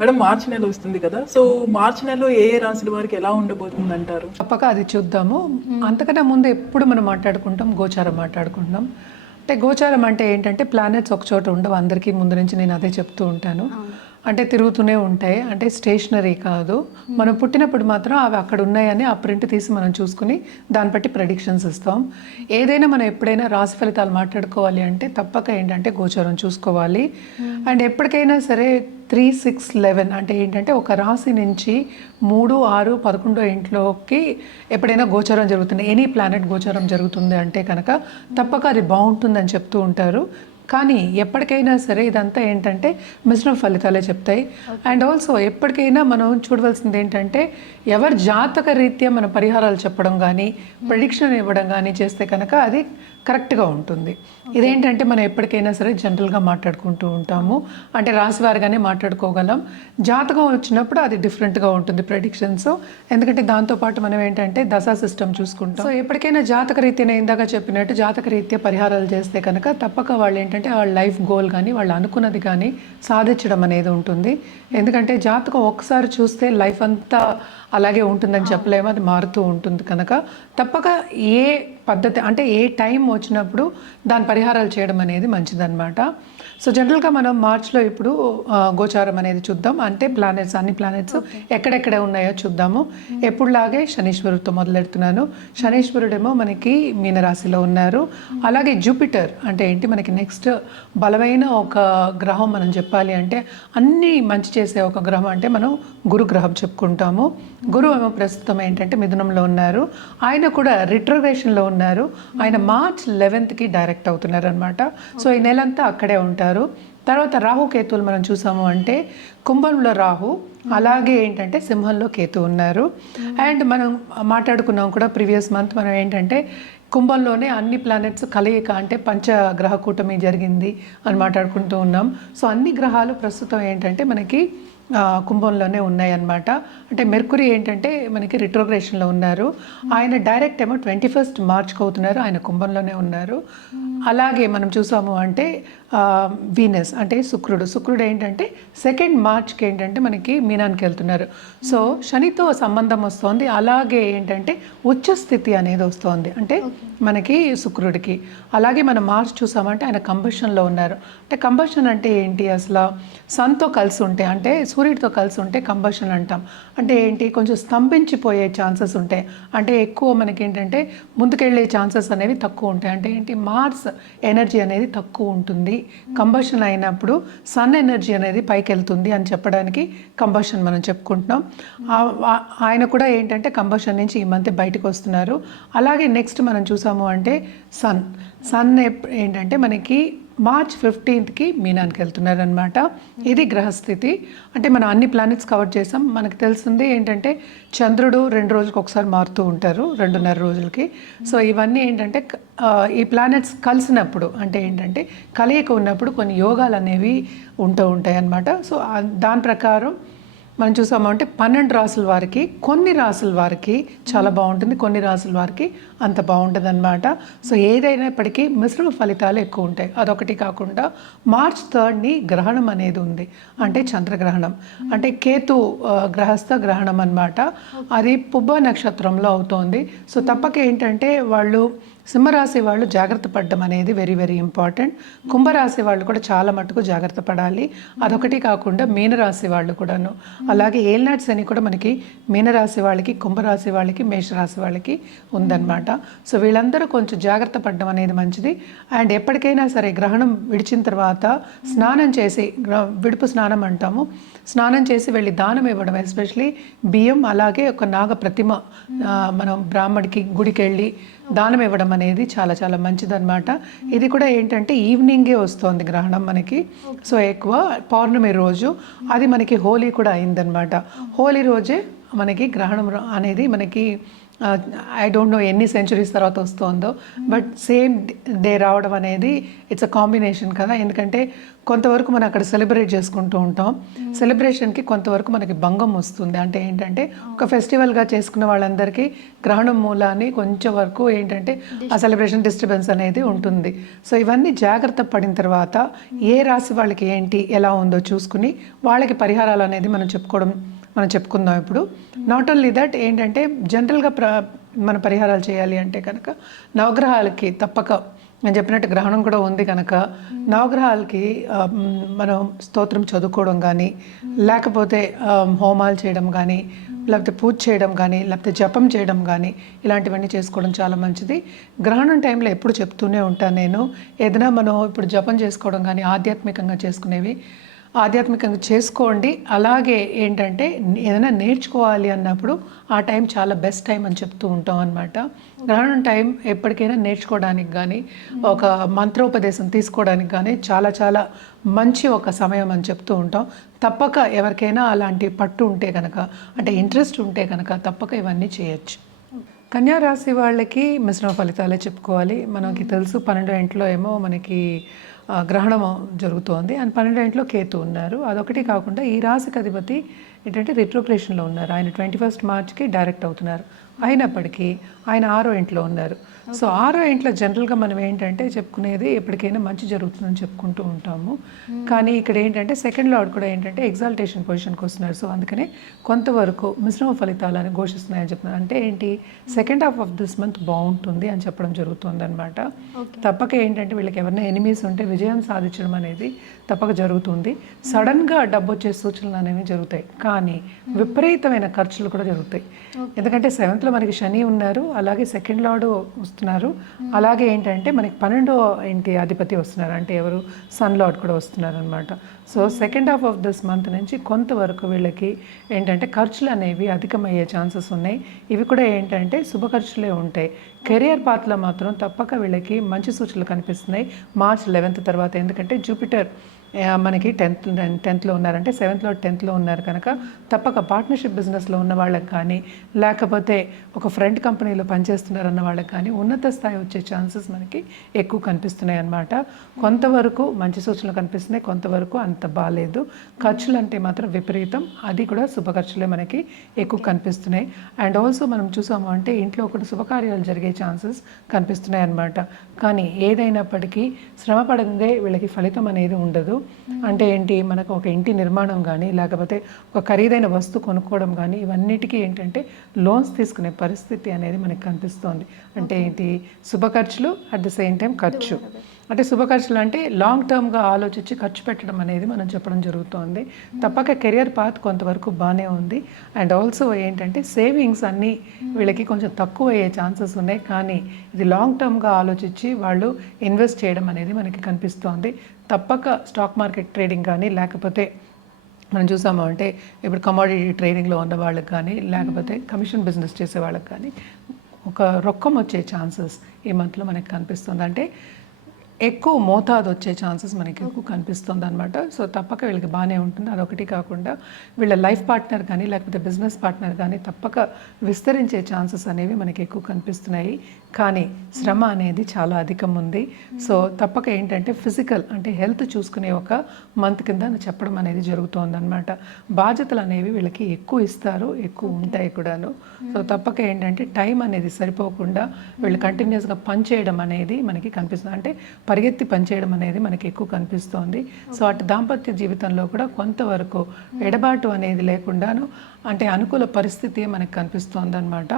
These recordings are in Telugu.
మేడం మార్చి నెల వస్తుంది కదా, సో మార్చి నెలలో ఏ ఏ రాశుల వారికి ఎలా ఉండబోతుంది అంటారు? తప్పక అది చూద్దాము. అంతకన్నా ముందు ఎప్పుడు మనం మాట్లాడుకుంటాం గోచారం మాట్లాడుకుంటాం. అంటే గోచారం అంటే ఏంటంటే ప్లానెట్స్ ఒక చోట ఉండవు, అందరికీ ముందు నుంచి నేను అదే చెప్తూ ఉంటాను. అంటే తిరుగుతూనే ఉంటాయి, అంటే స్టేషనరీ కాదు. మనం పుట్టినప్పుడు మాత్రం అవి అక్కడ ఉన్నాయని ఆ ప్రింట్ తీసి మనం చూసుకుని దాన్ని బట్టి ప్రెడిక్షన్స్ ఇస్తాం. ఏదైనా మనం ఎప్పుడైనా రాశి ఫలితాలు మాట్లాడుకోవాలి అంటే తప్పక ఏంటంటే గోచారం చూసుకోవాలి. అండ్ ఎప్పటికైనా సరే 3, 6, 11 అంటే ఏంటంటే ఒక రాశి నుంచి 3, 6, 11 ఇంట్లోకి ఎప్పుడైనా గోచారం జరుగుతుంది, ఎనీ ప్లానెట్ గోచారం జరుగుతుంది అంటే కనుక తప్పక అది బాగుంటుందని చెప్తూ ఉంటారు. కానీ ఎప్పటికైనా సరే ఇదంతా ఏంటంటే మిశ్రమ ఫలితాలే చెప్తాయి. అండ్ ఆల్సో ఎప్పటికైనా మనం చూడవలసింది ఏంటంటే ఎవరి జాతక రీత్యా మన పరిహారాలు చెప్పడం కానీ ప్రెడిక్షన్ ఇవ్వడం కానీ చేస్తే కనుక అది కరెక్ట్గా ఉంటుంది. ఇదేంటంటే మనం ఎప్పటికైనా సరే జనరల్గా మాట్లాడుకుంటూ ఉంటాము, అంటే రాశివారిగానే మాట్లాడుకోగలం. జాతకం వచ్చినప్పుడు అది డిఫరెంట్గా ఉంటుంది ప్రెడిక్షన్స్, ఎందుకంటే దాంతోపాటు మనం ఏంటంటే దశా సిస్టమ్ చూసుకుంటాం. సో ఎప్పటికైనా జాతక రీత్యా ఇందాక చెప్పినట్టు జాతక రీత్యా పరిహారాలు చేస్తే కనుక తప్పక వాళ్ళు ఏంటంటే వాళ్ళ లైఫ్ గోల్ కానీ వాళ్ళు అనుకున్నది కానీ సాధించడం అనేది ఉంటుంది. ఎందుకంటే జాతకం ఒక్కసారి చూస్తే లైఫ్ అంతా అలాగే ఉంటుందని చెప్పలేము, అది మారుతూ ఉంటుంది. కనుక తప్పక ఏ పద్ధతి అంటే ఏ టైం వచ్చినప్పుడు దాని పరిహారాలు చేయడం అనేది మంచిదన్నమాట. సో జనరల్గా మనం మార్చ్లో ఇప్పుడు గోచారం అనేది చూద్దాం. అంటే ప్లానెట్స్, అన్ని ప్లానెట్స్ ఎక్కడెక్కడ ఉన్నాయో చూద్దాము. ఎప్పుడులాగే శనీశ్వరుడితో మొదలెడుతున్నాను. శనీశ్వరుడేమో మనకి మీనరాశిలో ఉన్నారు. అలాగే జూపిటర్ అంటే ఏంటి మనకి నెక్స్ట్ బలమైన ఒక గ్రహం మనం చెప్పాలి అంటే అన్నీ మంచి చేసే ఒక గ్రహం అంటే మనం గురు గ్రహం చెప్పుకుంటాము. గురువు ఏమో ప్రస్తుతం ఏంటంటే మిథునంలో ఉన్నారు, ఆయన కూడా రిట్రోగ్రేషన్లో ఉన్నారు. ఆయన మార్చ్ 11th డైరెక్ట్ అవుతున్నారు అనమాట. సో ఈ నెలంతా అక్కడే ఉంటారు. తర్వాత రాహు కేతువులు మనం చూసాము అంటే కుంభంలో రాహు, అలాగే ఏంటంటే సింహంలో కేతు ఉన్నారు. అండ్ మనం మాట్లాడుకున్నాం కూడా ప్రీవియస్ మంత్ మనం ఏంటంటే కుంభంలోనే అన్ని ప్లానెట్స్ కలయిక అంటే పంచగ్రహ కూటమి జరిగింది అని మాట్లాడుకుంటూ ఉన్నాం. సో అన్ని గ్రహాలు ప్రస్తుతం ఏంటంటే మనకి కుంభంలోనే ఉన్నాయన్నమాట. అంటే మెర్కురీ ఏంటంటే మనకి రిట్రోగ్రేషన్లో ఉన్నారు, ఆయన డైరెక్ట్ ఏమో 21st మార్చ్కి అవుతున్నారు, ఆయన కుంభంలోనే ఉన్నారు. అలాగే మనం చూసాము అంటే వీనస్ అంటే శుక్రుడు ఏంటంటే 2nd మార్చ్కి ఏంటంటే మనకి మీనానికి వెళ్తున్నారు. సో శనితో సంబంధం వస్తుంది. అలాగే ఏంటంటే ఉచ్చ స్థితి అనేది వస్తుంది అంటే మనకి శుక్రుడికి. అలాగే మనం మార్చ్ చూసామంటే ఆయన కంబషన్లో ఉన్నారు. అంటే కంబషన్ అంటే ఏంటి, అసలు సన్తో కలిసి ఉంటే అంటే సూర్యుడితో కలిసి ఉంటే కంబషన్ అంటాం. అంటే ఏంటి, కొంచెం స్తంభించిపోయే ఛాన్సెస్ ఉంటాయి, అంటే ఎక్కువ మనకి ఏంటంటే ముందుకెళ్ళే ఛాన్సెస్ అనేవి తక్కువ ఉంటాయి. అంటే ఏంటి, మార్స్ ఎనర్జీ అనేది తక్కువ ఉంటుంది. కంబషన్ అయినప్పుడు సన్ ఎనర్జీ అనేది పైకి వెళ్తుంది అని చెప్పడానికి కంబషన్ మనం చెప్పుకుంటున్నాం. ఆయన కూడా ఏంటంటే కంబషన్ నుంచి ఈ మధ్య బయటకు వస్తున్నారు. అలాగే నెక్స్ట్ మనం చూసాము అంటే సన్ ఏంటంటే మనకి మార్చ్ 15th మీనానికి వెళ్తున్నారు అనమాట. ఇది గ్రహస్థితి. అంటే మనం అన్ని ప్లానెట్స్ కవర్ చేసాం. మనకు తెలిసిందే ఏంటంటే చంద్రుడు 2 రోజులకు ఒకసారి మారుతూ ఉంటారు, 2.5 రోజులకి. సో ఇవన్నీ ఏంటంటే ఈ ప్లానెట్స్ కలిసినప్పుడు అంటే ఏంటంటే కలయిక ఉన్నప్పుడు కొన్ని యోగాలు అనేవి ఉంటూ ఉంటాయి అన్నమాట. సో దాని ప్రకారం మనం చూసామంటే 12 రాసుల వారికి, కొన్ని రాసుల వారికి చాలా బాగుంటుంది, కొన్ని రాసుల వారికి అంత బాగుంటుంది అనమాట. సో ఏదైనప్పటికీ మిశ్రమ ఫలితాలు ఎక్కువ ఉంటాయి. అదొకటి కాకుండా మార్చ్ 3 గ్రహణం అనేది ఉంది, అంటే చంద్రగ్రహణం, అంటే కేతు గ్రహస్థ గ్రహణం అనమాట. అది పుబ్బ నక్షత్రంలో అవుతోంది. సో తప్పక ఏంటంటే వాళ్ళు సింహరాశి వాళ్ళు జాగ్రత్త పడడం అనేది వెరీ వెరీ ఇంపార్టెంట్. కుంభరాశి వాళ్ళు కూడా చాలా మటుకు జాగ్రత్త పడాలి. అదొకటి కాకుండా మీనరాశి వాళ్ళు కూడాను. అలాగే ఏల్నాట్స్ అని కూడా మనకి మీనరాశి వాళ్ళకి, కుంభరాశి వాళ్ళకి, మేషరాశి వాళ్ళకి ఉందన్నమాట. సో వీళ్ళందరూ కొంచెం జాగ్రత్త పడడం అనేది మంచిది. అండ్ ఎప్పటికైనా సరే గ్రహణం విడిచిన తర్వాత స్నానం చేసి, విడుపు స్నానం అంటాము, స్నానం చేసి వెళ్ళి దానం ఇవ్వడం, ఎస్పెషలీ బియ్యం, అలాగే ఒక నాగ ప్రతిమ మనం బ్రాహ్మడికి గుడికి వెళ్ళి దానం ఇవ్వడం అనేది చాలా చాలా మంచిదన్నమాట. ఇది కూడా ఏంటంటే ఈవినింగే వస్తుంది గ్రహణం మనకి. సో ఎక్కువ పౌర్ణమి రోజు, అది మనకి హోలీ కూడా అయిందనమాట. హోలీ రోజే మనకి గ్రహణం అనేది మనకి ఐ డోంట్ నో ఎన్ని సెంచురీస్ తర్వాత వస్తుందో, బట్ సేమ్ డే రావడం అనేది ఇట్స్ అ కాంబినేషన్ కదా. ఎందుకంటే కొంతవరకు మనం అక్కడ సెలబ్రేట్ చేసుకుంటూ ఉంటాం, సెలబ్రేషన్కి కొంతవరకు మనకి భంగం వస్తుంది. అంటే ఏంటంటే ఒక ఫెస్టివల్గా చేసుకున్న వాళ్ళందరికీ గ్రహణం మూలాన్ని కొంచెం వరకు ఏంటంటే ఆ సెలబ్రేషన్ డిస్టర్బెన్స్ అనేది ఉంటుంది. సో ఇవన్నీ జాగ్రత్త పడిన తర్వాత ఏ రాశి వాళ్ళకి ఏంటి ఎలా ఉందో చూసుకుని వాళ్ళకి పరిహారాలు అనేది మనం చెప్పుకుందాం ఇప్పుడు. నాట్ ఓన్లీ దట్, ఏంటంటే జనరల్గా మన పరిహారాలు చేయాలి అంటే కనుక నవగ్రహాలకి తప్పక, నేను చెప్పినట్టు గ్రహణం కూడా ఉంది కనుక నవగ్రహాలకి మనం స్తోత్రం చదువుకోవడం కానీ, లేకపోతే హోమాలు చేయడం కానీ, లేకపోతే పూజ చేయడం కానీ, లేకపోతే జపం చేయడం కానీ, ఇలాంటివన్నీ చేసుకోవడం చాలా మంచిది. గ్రహణం టైంలో ఎప్పుడు చెప్తూనే ఉంటాను నేను, ఏదైనా మనం ఇప్పుడు జపం చేసుకోవడం కానీ ఆధ్యాత్మికంగా చేసుకునేవి ఆధ్యాత్మికంగా చేసుకోండి. అలాగే ఏంటంటే ఏదైనా నేర్చుకోవాలి అన్నప్పుడు ఆ టైం చాలా బెస్ట్ టైం అని చెప్తూ ఉంటాం అనమాట. గ్రహణం టైం ఎప్పటికైనా నేర్చుకోవడానికి కానీ, ఒక మంత్రోపదేశం తీసుకోవడానికి కానీ చాలా చాలా మంచి ఒక సమయం అని చెప్తూ ఉంటాం. తప్పక ఎవరికైనా అలాంటి పట్టు ఉంటే కనుక, అంటే ఇంట్రెస్ట్ ఉంటే కనుక తప్పక ఇవన్నీ చేయొచ్చు. కన్యా రాశి వాళ్ళకి మిశ్రమ ఫలితాలే చెప్పుకోవాలి. మనకి తెలుసు 12 ఇంట్లో ఏమో మనకి గ్రహణం జరుగుతోంది అండ్ 12 ఇంట్లో కేతు ఉన్నారు. అదొకటి కాకుండా ఈ రాశికి అధిపతి ఏంటంటే రిట్రోగ్రేషన్లో ఉన్నారు. ఆయన 21 మార్చ్కి డైరెక్ట్ అవుతున్నారు. అయినప్పటికీ ఆయన 6వ ఇంట్లో ఉన్నారు. సో 6వ ఇంట్లో జనరల్గా మనం ఏంటంటే చెప్పుకునేది ఎప్పటికైనా మంచి జరుగుతుందని చెప్పుకుంటూ ఉంటాము. కానీ ఇక్కడ ఏంటంటే సెకండ్ లార్డ్ కూడా ఏంటంటే ఎగ్జాల్టేషన్ పొజిషన్కి వస్తున్నారు. సో అందుకనే కొంతవరకు మిశ్రమ ఫలితాలని ఘోషిస్తున్నాయని చెప్తున్నారు. అంటే ఏంటి, second half of this month బాగుంటుంది అని చెప్పడం జరుగుతుంది అనమాట. తప్పక ఏంటంటే వీళ్ళకి ఎవరైనా ఎనిమీస్ ఉంటే విజయం సాధించడం అనేది తప్పక జరుగుతుంది. సడన్గా డబ్బు వచ్చే సూచనలు అనేవి జరుగుతాయి, కానీ విపరీతమైన ఖర్చులు కూడా జరుగుతాయి. ఎందుకంటే 7th మనకి శని ఉన్నారు, అలాగే సెకండ్ లార్డ్ వస్తున్నారు, అలాగే ఏంటంటే మనకి 12వ ఇంటి అధిపతి వస్తున్నారు, అంటే ఎవరు సన్ లార్డ్ కూడా వస్తున్నారు అనమాట. So second half of this month నుంచి కొంతవరకు వీళ్ళకి ఏంటంటే ఖర్చులు అనేవి అధికమయ్యే ఛాన్సెస్ ఉన్నాయి. ఇవి కూడా ఏంటంటే శుభ ఖర్చులే ఉంటాయి. కెరియర్ పాత్రలో మాత్రం తప్పక వీళ్ళకి మంచి సూచనలు కనిపిస్తున్నాయి మార్చ్ 11th తర్వాత. ఎందుకంటే జూపిటర్ మనకి 10th ఉన్నారంటే 7th Lord 10th ఉన్నారు కనుక తప్పక పార్ట్నర్షిప్ బిజినెస్లో ఉన్న వాళ్ళకి కానీ, లేకపోతే ఒక ఫ్రెండ్ కంపెనీలో పనిచేస్తున్నారన్న వాళ్ళకి కానీ ఉన్నత స్థాయి వచ్చే ఛాన్సెస్ మనకి ఎక్కువ కనిపిస్తున్నాయి అన్నమాట. కొంతవరకు మంచి సూచనలు కనిపిస్తున్నాయి, కొంతవరకు అంత బాగాలేదు. ఖర్చులు అంటే మాత్రం విపరీతం, అది కూడా శుభ ఖర్చులే మనకి ఎక్కువ కనిపిస్తున్నాయి. అండ్ ఆల్సో మనం చూసాము అంటే ఇంట్లో కూడా శుభకార్యాలు జరిగే ఛాన్సెస్ కనిపిస్తున్నాయి అన్నమాట. కానీ ఏదైనప్పటికీ శ్రమ పడిందే వీళ్ళకి ఫలితం అనేది ఉండదు. అంటే ఏంటి, మనకు ఒక ఇంటి నిర్మాణం కానీ, లేకపోతే ఒక ఖరీదైన వస్తువు కొనుక్కోవడం కానీ, ఇవన్నిటికీ ఏంటంటే లోన్స్ తీసుకునే పరిస్థితి అనేది మనకి కనిపిస్తోంది. అంటే ఏంటి, శుభ ఖర్చులు అట్ ద సేమ్ టైం ఖర్చు. అంటే శుభ ఖర్చులు అంటే లాంగ్ టర్మ్గా ఆలోచించి ఖర్చు పెట్టడం అనేది మనం చెప్పడం జరుగుతుంది. తప్పక కెరియర్ పాత్ కొంతవరకు బాగానే ఉంది. అండ్ ఆల్సో ఏంటంటే సేవింగ్స్ అన్నీ వీళ్ళకి కొంచెం తక్కువ అయ్యే ఛాన్సెస్ ఉన్నాయి, కానీ ఇది లాంగ్ టర్మ్గా ఆలోచించి వాళ్ళు ఇన్వెస్ట్ చేయడం అనేది మనకి కనిపిస్తోంది. తప్పక స్టాక్ మార్కెట్ ట్రేడింగ్ కానీ, లేకపోతే మనం చూసాము అంటే ఇప్పుడు కమోడిటీ ట్రేడింగ్లో ఉన్న వాళ్ళకి కానీ, లేకపోతే కమిషన్ బిజినెస్ చేసే వాళ్ళకి కానీ ఒక రొక్కం వచ్చే ఛాన్సెస్ ఈ మంత్లో మనకి కనిపిస్తుంది. అంటే ఎక్కువ మోతాదు వచ్చే ఛాన్సెస్ మనకి ఎక్కువ కనిపిస్తుంది అనమాట. సో తప్పక వీళ్ళకి బాగానే ఉంటుంది. అదొకటి కాకుండా వీళ్ళ లైఫ్ పార్ట్నర్ కానీ, లేకపోతే బిజినెస్ పార్ట్నర్ కానీ తప్పక విస్తరించే ఛాన్సెస్ అనేవి మనకి ఎక్కువ కనిపిస్తున్నాయి. కానీ శ్రమ అనేది చాలా అధికం ఉంది. సో తప్పక ఏంటంటే ఫిజికల్ అంటే హెల్త్ చూసుకునే ఒక మంత్ కింద చెప్పడం అనేది జరుగుతుంది అనమాట. బాధ్యతలు అనేవి వీళ్ళకి ఎక్కువ ఇస్తారు, ఎక్కువ ఉంటాయి కూడాను. సో తప్పక ఏంటంటే టైం అనేది సరిపోకుండా వీళ్ళు కంటిన్యూస్గా పనిచేయడం అనేది మనకి కనిపిస్తుంది. అంటే పరిగెత్తి పనిచేయడం అనేది మనకి ఎక్కువ కనిపిస్తోంది. సో అటు దాంపత్య జీవితంలో కూడా కొంతవరకు ఎడబాటు అనేది లేకుండాను అంటే అనుకూల పరిస్థితి మనకు కనిపిస్తోంది అనమాట.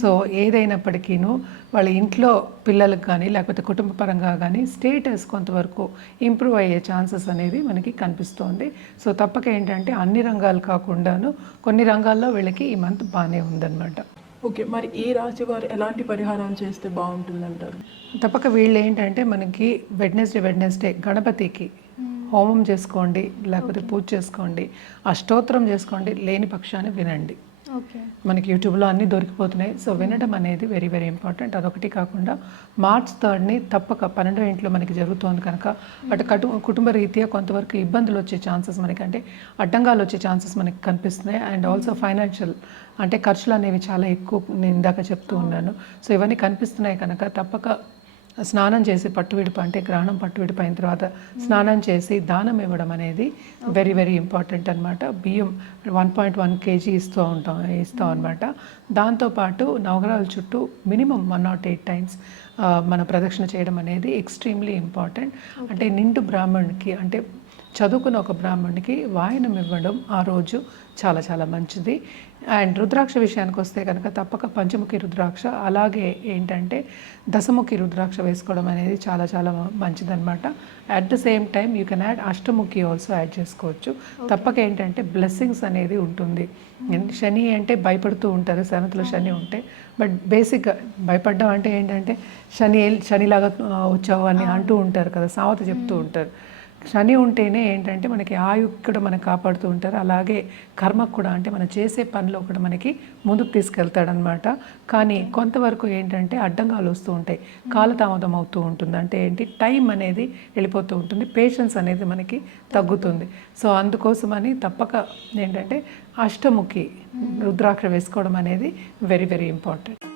సో ఏదైనప్పటికీను వాళ్ళ ఇంట్లో పిల్లలకు కానీ, లేకపోతే కుటుంబ పరంగా కానీ స్టేటస్ కొంతవరకు ఇంప్రూవ్ అయ్యే ఛాన్సెస్ అనేది మనకి కనిపిస్తోంది. సో తప్పక ఏంటంటే అన్ని రంగాలు కాకుండాను కొన్ని రంగాల్లో వీళ్ళకి ఈ మంత్ బాగానే ఉందన్నమాట. ఓకే, మరి ఈ రాశి వారు ఎలాంటి పరిహారాలు చేస్తే బాగుంటుందంటారు? తప్పక వీళ్ళు ఏంటంటే మనకి వెడ్నెస్డే గణపతికి హోమం చేసుకోండి, లేకపోతే పూజ చేసుకోండి, అష్టోత్తరం చేసుకోండి, లేని పక్షాన్ని వినండి. ఓకే. మనకి యూట్యూబ్లో అన్నీ దొరికిపోతున్నాయి. సో వినడం అనేది వెరీ వెరీ ఇంపార్టెంట్. అదొకటి కాకుండా మార్చ్ 3ని తప్పక 12వ ఇంట్లో మనకి జరుగుతోంది కనుక అటు కుటుంబ రీత్యా కొంతవరకు ఇబ్బందులు వచ్చే ఛాన్సెస్ మనకి, అంటే అడ్డంగాలు వచ్చే ఛాన్సెస్ మనకి కనిపిస్తున్నాయి. అండ్ ఆల్సో ఫైనాన్షియల్ అంటే ఖర్చులు అనేవి చాలా ఎక్కువ, నేను ఇందాక చెప్తూ ఉన్నాను. సో ఇవన్నీ కనిపిస్తున్నాయి కనుక తప్పక స్నానం చేసి పట్టువిడుపు, అంటే గ్రహణం పట్టువిడుపు అయిన తర్వాత స్నానం చేసి దానం ఇవ్వడం అనేది వెరీ వెరీ ఇంపార్టెంట్ అనమాట. బియ్యం 1.1 kg ఇస్తాం అనమాట. దాంతోపాటు నవగ్రహాల చుట్టూ మినిమం 108 times మన ప్రదక్షిణ చేయడం అనేది ఎక్స్ట్రీమ్లీ ఇంపార్టెంట్. అంటే నిండు బ్రాహ్మణుడికి, అంటే చదువుకున్న ఒక బ్రాహ్మణుడికి వాయనం ఇవ్వడం ఆ రోజు చాలా చాలా మంచిది. అండ్ రుద్రాక్ష విషయానికి వస్తే కనుక తప్పక పంచముఖి రుద్రాక్ష, అలాగే ఏంటంటే దశముఖి రుద్రాక్ష వేసుకోవడం అనేది చాలా చాలా మంచిదన్నమాట. At the same time you can add Ashtamukhi also add చేసుకోవచ్చు. తప్పక ఏంటంటే బ్లెస్సింగ్స్ అనేది ఉంటుంది. శని అంటే భయపడుతూ ఉంటారు, 7th శని ఉంటే, బట్ బేసిక్గా భయపడడం అంటే ఏంటంటే శనిలాగా వచ్చావు అని అంటూ ఉంటారు కదా, సావత చెప్తూ ఉంటారు. శని ఉంటేనే ఏంటంటే మనకి ఆయు కూడా మనకి కాపాడుతూ ఉంటారు, అలాగే కర్మకు కూడా, అంటే మనం చేసే పనిలో కూడా మనకి ముందుకు తీసుకెళ్తాడనమాట. కానీ కొంతవరకు ఏంటంటే అడ్డంగాలు వస్తూ ఉంటాయి, కాలతామదం అవుతూ ఉంటుంది. అంటే ఏంటి, టైం అనేది వెళ్ళిపోతూ ఉంటుంది, పేషెన్స్ అనేది మనకి తగ్గుతుంది. సో అందుకోసమని తప్పక ఏంటంటే అష్టముఖి రుద్రాక్ష వేసుకోవడం అనేది వెరీ వెరీ ఇంపార్టెంట్.